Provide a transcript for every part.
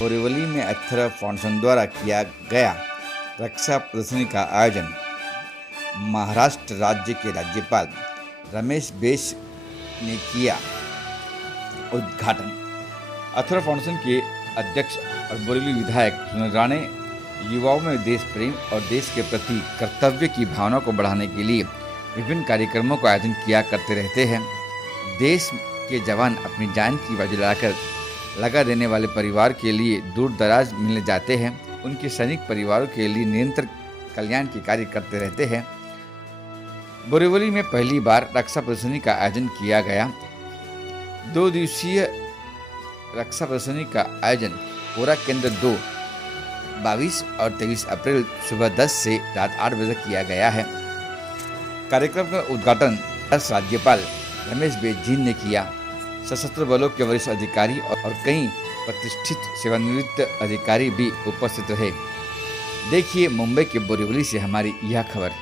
बोरीवली में अथर्व फाउंडेशन द्वारा किया गया रक्षा प्रदर्शनी का आयोजन। महाराष्ट्र राज्य के राज्यपाल रमेश बैस ने किया उद्घाटन। अथर्व फाउंडेशन के अध्यक्ष और बोरीवली विधायक सुनील राणे युवाओं में देश प्रेम और देश के प्रति कर्तव्य की भावना को बढ़ाने के लिए विभिन्न कार्यक्रमों का आयोजन किया करते रहते हैं। देश के जवान अपनी जान की बाजी लगा देने वाले परिवार के लिए दूर दराज मिलने जाते हैं। उनके सैनिक परिवारों के लिए निरंतर कल्याण के कार्य करते रहते हैं। बोरीवली में पहली बार रक्षा प्रदर्शनी का आयोजन किया गया। 2 दिवसीय रक्षा प्रदर्शनी का आयोजन कोरा केंद्र 2 22 और 23 अप्रैल सुबह 10 से रात 8 बजे किया गया है। कार्यक्रम का उद्घाटन राज्यपाल रमेश बैस ने किया। सशस्त्र बलों के वरिष्ठ अधिकारी और कई प्रतिष्ठित सेवानिवृत्त अधिकारी भी उपस्थित रहे। देखिए मुंबई के बोरीवली से हमारी यह खबर।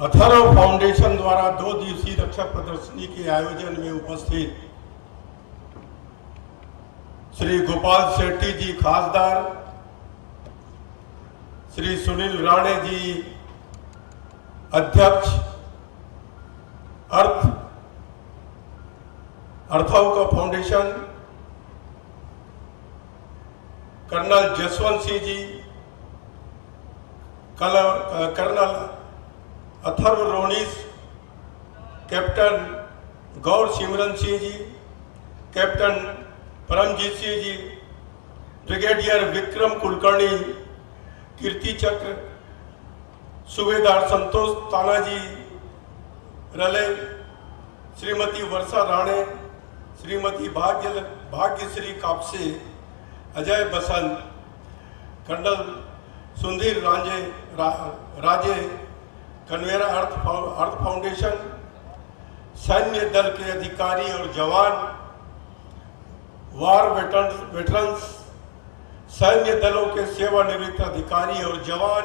अथर्व फाउंडेशन द्वारा 2 दिवसीय रक्षा प्रदर्शनी के आयोजन में उपस्थित श्री गोपाल शेट्टी जी खासदार, श्री सुनील राणे जी अध्यक्ष अथर्व का foundation, colonel Jaswant Singh ji, colonel Atharva रोनीस, captain गौर सिमरन सिंह जी, कैप्टन परमजीत सिंह जी, ब्रिगेडियर विक्रम कुलकर्णी, कीर्ति चक्र, सूबेदार संतोष तानाजी रले, श्रीमती वर्षा राणे, श्रीमती भाग्यश्री कापसे, अजय बसंत, कर्नल सुधीर राजे, कन्वेरा अर्थ फाउंडेशन, सैन्य दल के अधिकारी और जवान, वार वेटरन्स, सैन्य दलों के सेवानिवृत्त अधिकारी और जवान,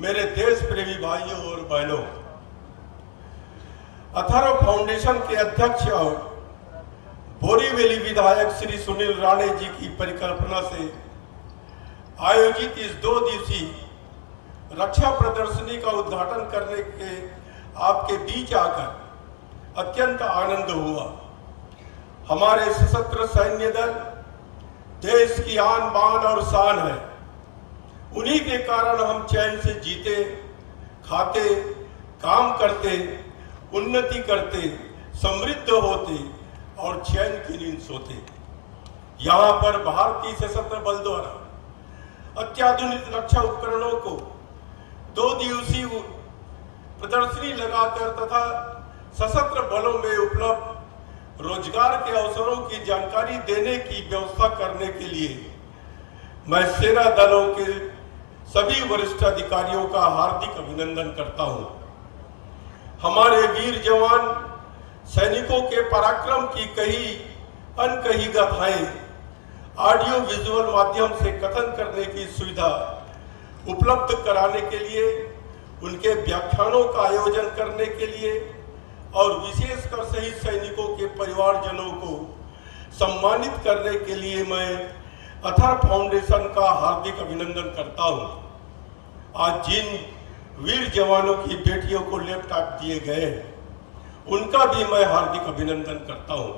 मेरे देश प्रेमी भाइयों और बहनों, अथर्व फाउंडेशन के अध्यक्ष और बोरीवली विधायक श्री सुनील राणे जी की परिकल्पना से आयोजित इस 2 दिवसीय रक्षा प्रदर्शनी का उद्घाटन करने के आपके बीच आकर अत्यंत आनंद हुआ। हमारे सशस्त्र सैन्य दल देश की आन बान और शान है। उन्हीं के कारण हम चैन से जीते, खाते, काम करते, उन्नति करते, समृद्ध होते और चैन की नींद सोते। यहाँ पर भारतीय सशस्त्र बल द्वारा अत्याधुनिक रक्षा उपकरणों को 2 दिवसीय प्रदर्शनी लगाकर तथा सशस्त्र बलों में उपलब्ध रोजगार के अवसरों की जानकारी देने की व्यवस्था करने के लिए मैं सेना दलों के सभी वरिष्ठ अधिकारियों का हार्दिक अभिनंदन करता हूं। हमारे वीर जवान सैनिकों के पराक्रम की कई अनकही गाथाएं ऑडियो विजुअल माध्यम से कथन करने की सुविधा उपलब्ध कराने के लिए, उनके व्याख्यानों का आयोजन करने के लिए और विशेषकर शहीद सैनिकों के परिवारजनों को सम्मानित करने के लिए मैं अथर फाउंडेशन का हार्दिक अभिनंदन करता हूं। आज जिन वीर जवानों की बेटियों को लैपटॉप दिए गए हैं, उनका भी मैं हार्दिक अभिनंदन करता हूं।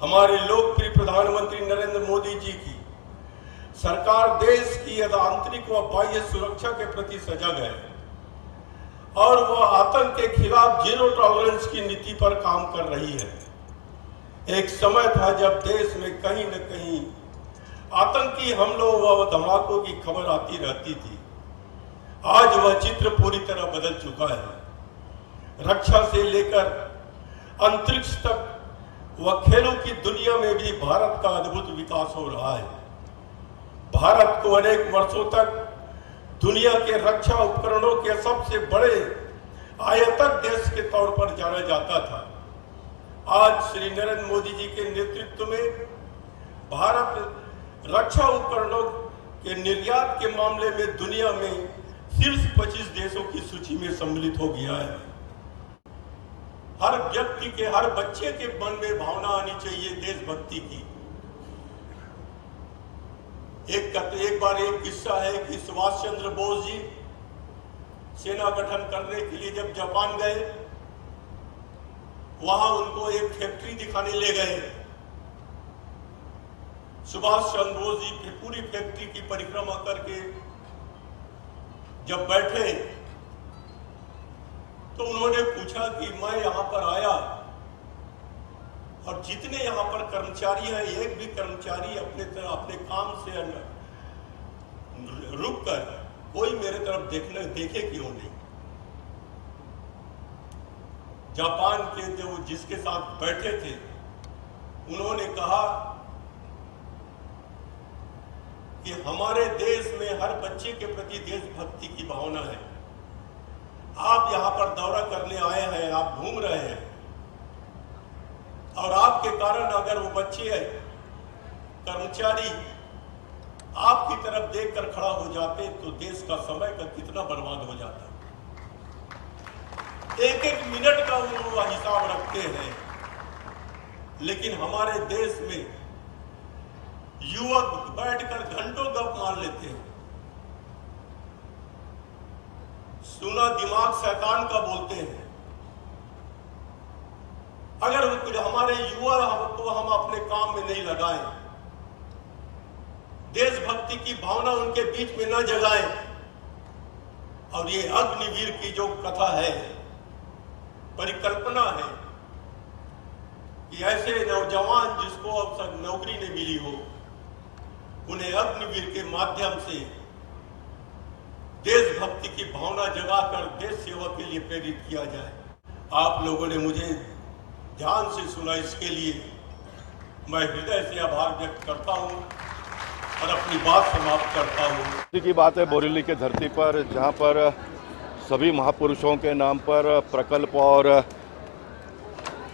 हमारे लोकप्रिय प्रधानमंत्री नरेंद्र मोदी जी की सरकार देश की आंतरिक व बाह्य सुरक्षा के प्रति सजग है और वह आतंक के खिलाफ जीरो टॉलरेंस की नीति पर काम कर रही है। एक समय था जब देश में कहीं न कहीं आतंकी हमलों व धमाकों की खबर आती रहती थी। आज वह चित्र पूरी तरह बदल चुका है। रक्षा से लेकर अंतरिक्ष तक व खेलों की दुनिया में भी भारत का अद्भुत विकास हो रहा है। भारत को अनेक वर्षों तक दुनिया के रक्षा उपकरणों के सबसे बड़े आयातक देश के तौर पर जाना जाता था। आज श्री नरेंद्र मोदी जी के नेतृत्व में भारत रक्षा उपकरणों के निर्यात के मामले में दुनिया में शीर्ष 25 देशों की सूची में सम्मिलित हो गया है। हर व्यक्ति के, हर बच्चे के मन में भावना आनी चाहिए देशभक्ति की। एक बार एक किस्सा है कि सुभाष चंद्र बोस जी सेना गठन करने के लिए जब जापान गए, वहां उनको एक फैक्ट्री दिखाने ले गए। सुभाष चंद्र बोस जी पूरी फैक्ट्री की परिक्रमा करके जब बैठे तो उन्होंने पूछा कि मैं यहां पर आया और जितने यहां पर कर्मचारी हैं, एक भी कर्मचारी अपने काम से रुककर कोई मेरे तरफ देखे क्यों नहीं। जापान के जो जिसके साथ बैठे थे, उन्होंने कहा कि हमारे देश में हर बच्चे के प्रति देशभक्ति की भावना है। आप यहां पर दौरा करने आए हैं, आप घूम रहे हैं और आपके कारण अगर वो बच्चे कर्मचारी आपकी तरफ देखकर खड़ा हो जाते तो देश का समय का कितना बर्बाद हो जाता। एक एक मिनट का वो हिसाब रखते हैं, लेकिन हमारे देश में युवक बैठकर घंटों गप मार लेते हैं। सुना दिमाग शैतान का बोलते हैं। अगर हमारे युवा को हम अपने काम में नहीं लगाएं, देशभक्ति की भावना उनके बीच में न जगाएं, और ये अग्निवीर की जो कथा है, परिकल्पना है कि ऐसे नौजवान जिसको अब तक नौकरी नहीं मिली हो, उन्हें अग्निवीर के माध्यम से देशभक्ति की भावना जगाकर देश सेवा के लिए प्रेरित किया जाए। आप लोगों ने मुझे ध्यान से सुना, इसके लिए मैं हृदय से आभार व्यक्त करता हूं और अपनी बात समाप्त करता हूं। की बात है बोरीवली के धरती पर, जहां पर सभी महापुरुषों के नाम पर प्रकल्प और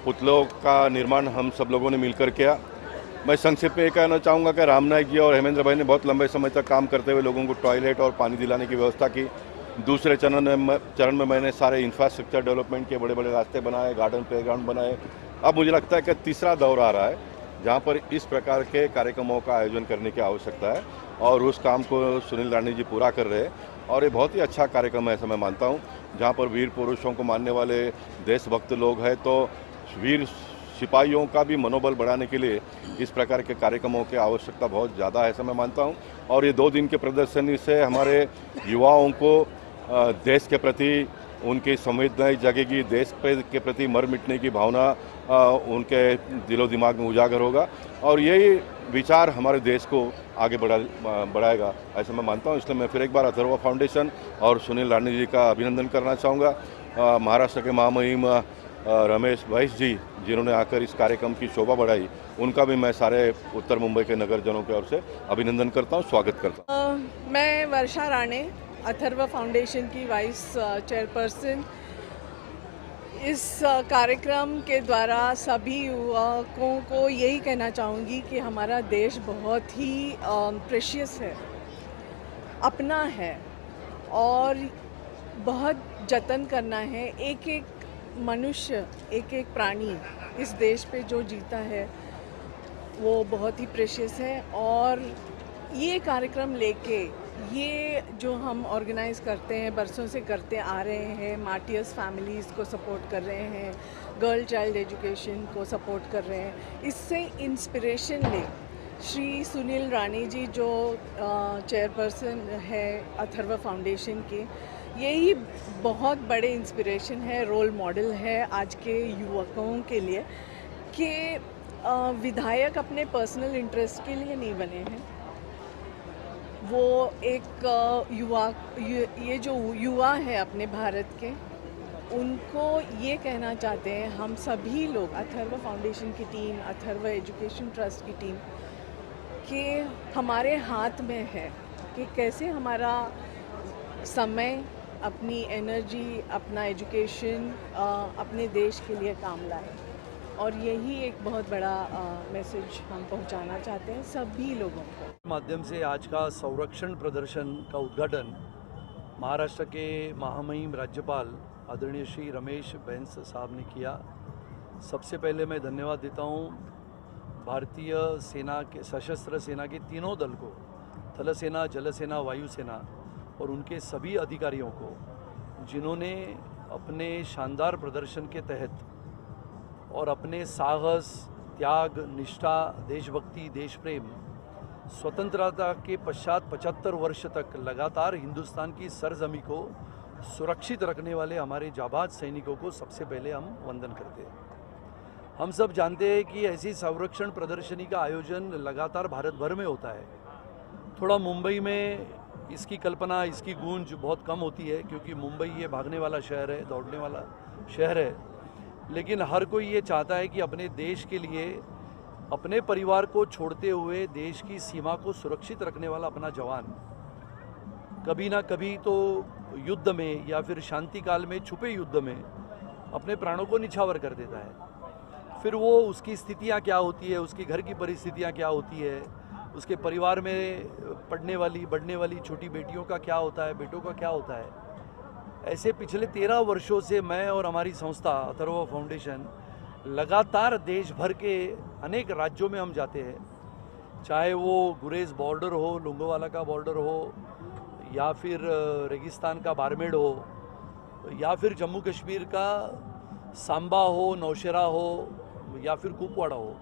पुतलों का निर्माण हम सब लोगों ने मिलकर किया। मैं संक्षेप में ये कहना चाहूँगा कि रामनायक जी और हेमेंद्र भाई ने बहुत लंबे समय तक काम करते हुए लोगों को टॉयलेट और पानी दिलाने की व्यवस्था की। दूसरे चरण में मैंने सारे इंफ्रास्ट्रक्चर डेवलपमेंट के बड़े बड़े रास्ते बनाए, गार्डन प्लेग्राउंड बनाए। अब मुझे लगता है कि तीसरा दौर आ रहा है जहाँ पर इस प्रकार के कार्यक्रमों का आयोजन करने की आवश्यकता है और उस काम को सुनील राणे जी पूरा कर रहे हैं और ये बहुत ही अच्छा कार्यक्रम है ऐसा मैं मानता हूँ, जहाँ पर वीर पुरुषों को मानने वाले देशभक्त लोग हैं। तो वीर सिपाहियों का भी मनोबल बढ़ाने के लिए इस प्रकार के कार्यक्रमों की आवश्यकता बहुत ज़्यादा है, ऐसा मैं मानता हूँ। और ये 2 दिन के प्रदर्शनी से हमारे युवाओं को देश के प्रति उनकी संवेदनाएं जगेगी, देश के प्रति मर मिटने की भावना उनके दिलो दिमाग में उजागर होगा और यही विचार हमारे देश को आगे बढ़ाएगा, ऐसा मैं मानता हूँ। इसलिए मैं फिर एक बार अथर्वा फाउंडेशन और सुनील राणे जी का अभिनंदन करना चाहूँगा। महाराष्ट्र के महामहिम रमेश बैस जी जिन्होंने आकर इस कार्यक्रम की शोभा बढ़ाई, उनका भी मैं सारे उत्तर मुंबई के नगरजनों की ओर से अभिनंदन करता हूँ, स्वागत करता हूँ। मैं वर्षा राणे, अथर्वा फाउंडेशन की वाइस चेयरपर्सन। इस कार्यक्रम के द्वारा सभी युवकों को यही कहना चाहूँगी कि हमारा देश बहुत ही प्रेशियस है, अपना है और बहुत जतन करना है। एक एक मनुष्य, एक एक प्राणी इस देश पे जो जीता है वो बहुत ही प्रेशियस है। और ये कार्यक्रम लेके ये जो हम ऑर्गेनाइज़ करते हैं, बरसों से करते आ रहे हैं, मार्टियर्स फैमिलीज़ को सपोर्ट कर रहे हैं, गर्ल चाइल्ड एजुकेशन को सपोर्ट कर रहे हैं, इससे इंस्पिरेशन ले श्री सुनील राणे जी जो चेयरपर्सन है अथर्वा फाउंडेशन के, यही बहुत बड़े इंस्पिरेशन है, रोल मॉडल है आज के युवकों के लिए कि विधायक अपने पर्सनल इंटरेस्ट के लिए नहीं बने हैं। वो एक ये जो युवा है अपने भारत के, उनको ये कहना चाहते हैं हम सभी लोग, अथर्वा फाउंडेशन की टीम, अथर्वा एजुकेशन ट्रस्ट की टीम, कि हमारे हाथ में है कि कैसे हमारा समय, अपनी एनर्जी, अपना एजुकेशन अपने देश के लिए काम लाए। और यही एक बहुत बड़ा मैसेज हम पहुंचाना चाहते हैं सभी लोगों को। माध्यम से आज का संरक्षण प्रदर्शन का उद्घाटन महाराष्ट्र के महामहिम राज्यपाल आदरणीय श्री रमेश बैस साहब ने किया। सबसे पहले मैं धन्यवाद देता हूँ भारतीय सेना के, सशस्त्र सेना के तीनों दल को, थल सेना, जल सेना, वायु सेना और उनके सभी अधिकारियों को, जिन्होंने अपने शानदार प्रदर्शन के तहत और अपने साहस, त्याग, निष्ठा, देशभक्ति, देश प्रेम, स्वतंत्रता के पश्चात 75 वर्ष तक लगातार हिंदुस्तान की सरजमी को सुरक्षित रखने वाले हमारे जाबाज सैनिकों को सबसे पहले हम वंदन करते हैं। हम सब जानते हैं कि ऐसी संरक्षण प्रदर्शनी का आयोजन लगातार भारत भर में होता है। थोड़ा मुंबई में इसकी कल्पना, इसकी गूंज बहुत कम होती है, क्योंकि मुंबई ये भागने वाला शहर है, दौड़ने वाला शहर है। लेकिन हर कोई ये चाहता है कि अपने देश के लिए, अपने परिवार को छोड़ते हुए देश की सीमा को सुरक्षित रखने वाला अपना जवान कभी ना कभी तो युद्ध में या फिर शांति काल में, छुपे युद्ध में अपने प्राणों को निछावर कर देता है। फिर वो उसकी स्थितियाँ क्या होती है, उसके घर की परिस्थितियाँ क्या होती है, उसके परिवार में पढ़ने वाली, बढ़ने वाली छोटी बेटियों का क्या होता है, बेटों का क्या होता है। ऐसे पिछले 13 वर्षों से मैं और हमारी संस्था अथर्वा फाउंडेशन लगातार देश भर के अनेक राज्यों में हम जाते हैं, चाहे वो गुरेज बॉर्डर हो, लोंगोवाला का बॉर्डर हो, या फिर रेगिस्तान का बारमेड़ हो, या फिर जम्मू कश्मीर का सांबा हो, नौशेरा हो, या फिर कुपवाड़ा हो।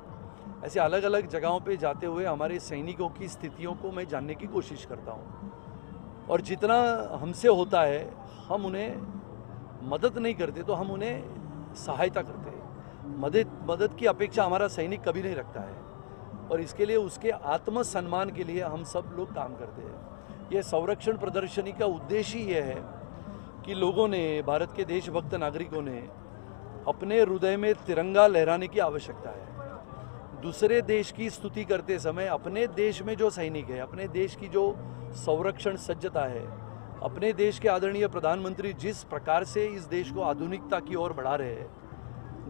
ऐसे अलग अलग जगहों पे जाते हुए हमारे सैनिकों की स्थितियों को मैं जानने की कोशिश करता हूँ। और जितना हमसे होता है हम उन्हें मदद नहीं करते, तो हम उन्हें सहायता करते हैं। मदद की अपेक्षा हमारा सैनिक कभी नहीं रखता है, और इसके लिए उसके आत्मसम्मान के लिए हम सब लोग काम करते हैं। ये संरक्षण प्रदर्शनी का उद्देश्य ये है कि लोगों ने, भारत के देशभक्त नागरिकों ने अपने हृदय में तिरंगा लहराने की आवश्यकता है। दूसरे देश की स्तुति करते समय अपने देश में जो सैनिक है, अपने देश की जो संरक्षण सज्जता है, अपने देश के आदरणीय प्रधानमंत्री जिस प्रकार से इस देश को आधुनिकता की ओर बढ़ा रहे हैं,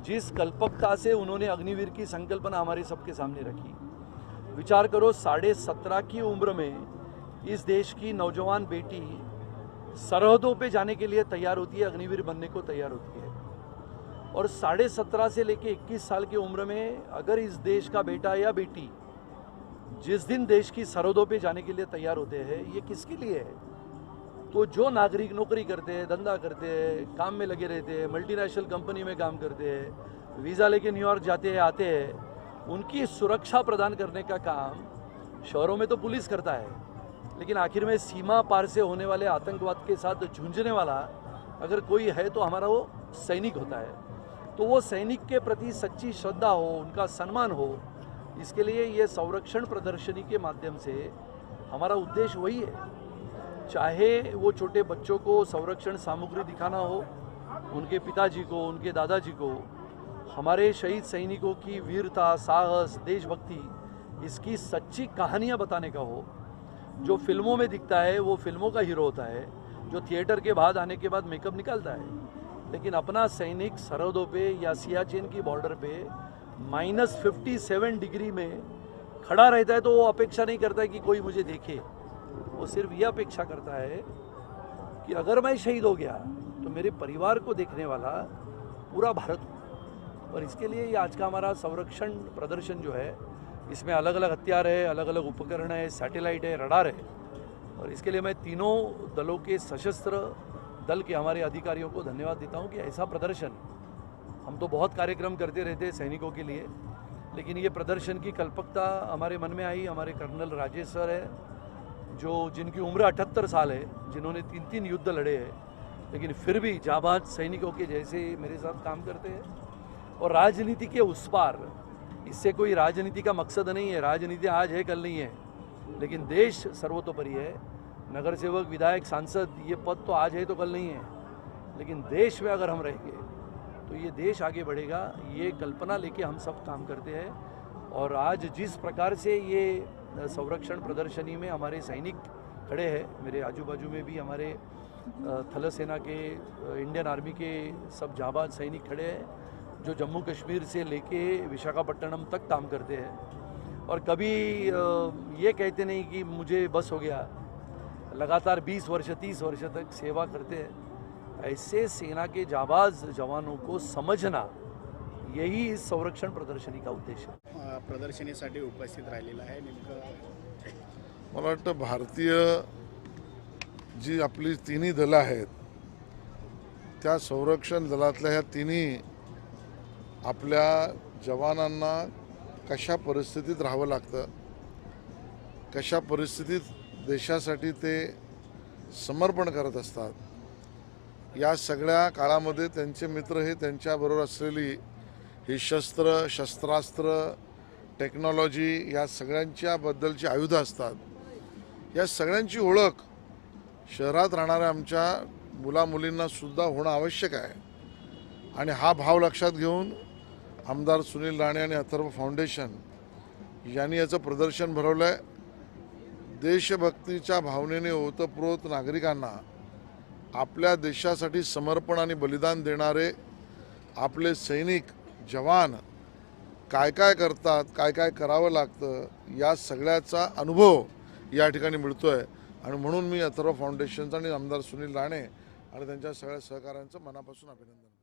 जिस कल्पकता से उन्होंने अग्निवीर की संकल्पना हमारे सबके सामने रखी। विचार करो, 17.5 की उम्र में इस देश की नौजवान बेटी सरहदों पे जाने के लिए तैयार होती है, अग्निवीर बनने को तैयार होती है। और 17.5 से लेकर 21 साल की उम्र में अगर इस देश का बेटा या बेटी जिस दिन देश की सरहदों पे जाने के लिए तैयार होते हैं, ये किसके लिए है? तो जो नागरिक नौकरी करते हैं, धंधा करते हैं, काम में लगे रहते हैं, मल्टीनेशनल कंपनी में काम करते हैं, वीज़ा लेके न्यूयॉर्क जाते हैं आते हैं, उनकी सुरक्षा प्रदान करने का काम शहरों में तो पुलिस करता है, लेकिन आखिर में सीमा पार से होने वाले आतंकवाद के साथ जूझने वाला अगर कोई है तो हमारा वो सैनिक होता है। तो वो सैनिक के प्रति सच्ची श्रद्धा हो, उनका सम्मान हो, इसके लिए ये संरक्षण प्रदर्शनी के माध्यम से हमारा उद्देश्य वही है। चाहे वो छोटे बच्चों को संरक्षण सामग्री दिखाना हो, उनके पिताजी को, उनके दादाजी को, हमारे शहीद सैनिकों की वीरता, साहस, देशभक्ति, इसकी सच्ची कहानियाँ बताने का हो। जो फिल्मों में दिखता है वो फिल्मों का हीरो होता है, जो थिएटर के बाद आने के बाद मेकअप निकालता है, लेकिन अपना सैनिक सरहदों पे या सियाचिन की बॉर्डर पे -57 डिग्री में खड़ा रहता है, तो वो अपेक्षा नहीं करता है कि कोई मुझे देखे। वो सिर्फ ये अपेक्षा करता है कि अगर मैं शहीद हो गया तो मेरे परिवार को देखने वाला पूरा भारत हो। और इसके लिए ये आज का हमारा संरक्षण प्रदर्शन जो है, इसमें अलग अलग हथियार है, अलग अलग उपकरण है, सैटेलाइट है, रडार है। और इसके लिए मैं तीनों दलों के सशस्त्र दल के हमारे अधिकारियों को धन्यवाद देता हूं कि ऐसा प्रदर्शन, हम तो बहुत कार्यक्रम करते रहते हैं सैनिकों के लिए, लेकिन ये प्रदर्शन की कल्पकता हमारे मन में आई। हमारे कर्नल राजेश सर है, जो जिनकी उम्र 78 साल है, जिन्होंने 3 युद्ध लड़े हैं, लेकिन फिर भी जाबाज सैनिकों के जैसे मेरे साथ काम करते हैं। और राजनीति के उस पार, इससे कोई राजनीति का मकसद नहीं है, राजनीति आज है कल नहीं है, लेकिन देश सर्वतोपरि है। नगर सेवक, विधायक, सांसद, ये पद तो आज है तो कल नहीं है, लेकिन देश में अगर हम रहेंगे तो ये देश आगे बढ़ेगा। ये कल्पना लेके हम सब काम करते हैं। और आज जिस प्रकार से ये संरक्षण प्रदर्शनी में हमारे सैनिक खड़े हैं, मेरे आजू बाजू में भी हमारे थल सेना के, इंडियन आर्मी के सब जाबाज सैनिक खड़े हैं, जो जम्मू कश्मीर से लेके विशाखापट्टनम तक काम करते हैं। और कभी ये कहते नहीं कि मुझे बस हो गया, लगातार 20 वर्ष 30 वर्ष तक सेवा करते हैं। ऐसे सेना के जाबाज जवानों को समझना, यही इस संरक्षण प्रदर्शनी का उद्देश्य है। प्रदर्शनीसाठी उपस्थित राहिलेला आहे नेमकं मला वाटतं भारतीय जी आपली तिन्ही दलं आहेत, त्या संरक्षण दलातल्या ह्या तिन्ही आपल्या जवानांना कशा परिस्थितीत राहावं लागतं, कशा परिस्थितीत देशासाठी ते समर्पण करत असतात, या सगळ्या काळामध्ये त्यांचे मित्र हे त्यांच्याबरोबर असलेली ही शस्त्रास्त्र, टेक्नॉलॉजी, या सगळ्यांच्या बद्दलची आयुधं असतात। या सगळ्यांची ओळख शहरात राहणाऱ्या आमच्या मुलामुलींना सुद्धा होणं आवश्यक आहे। आणि हा भाव लक्षात घेऊन आमदार सुनील राणे आणि अथर्व फाउंडेशन यांनी याचं प्रदर्शन भरवलं आहे। देशभक्तीच्या भावनेने ओतप्रोत नागरिकांना आपल्या देशासाठी समर्पण आणि बलिदान देणारे आपले सैनिक, जवान काय काय करतात, काय काय करावं लागतं, या सगळ्याचा अनुभव या ठिकाणी मिळतोय। आणि म्हणून मी अथर्व फाउंडेशनचा आणि आमदार सुनील राणे आणि त्यांच्या सगळ्या सहकाऱ्यांचं मनापासून अभिनंदन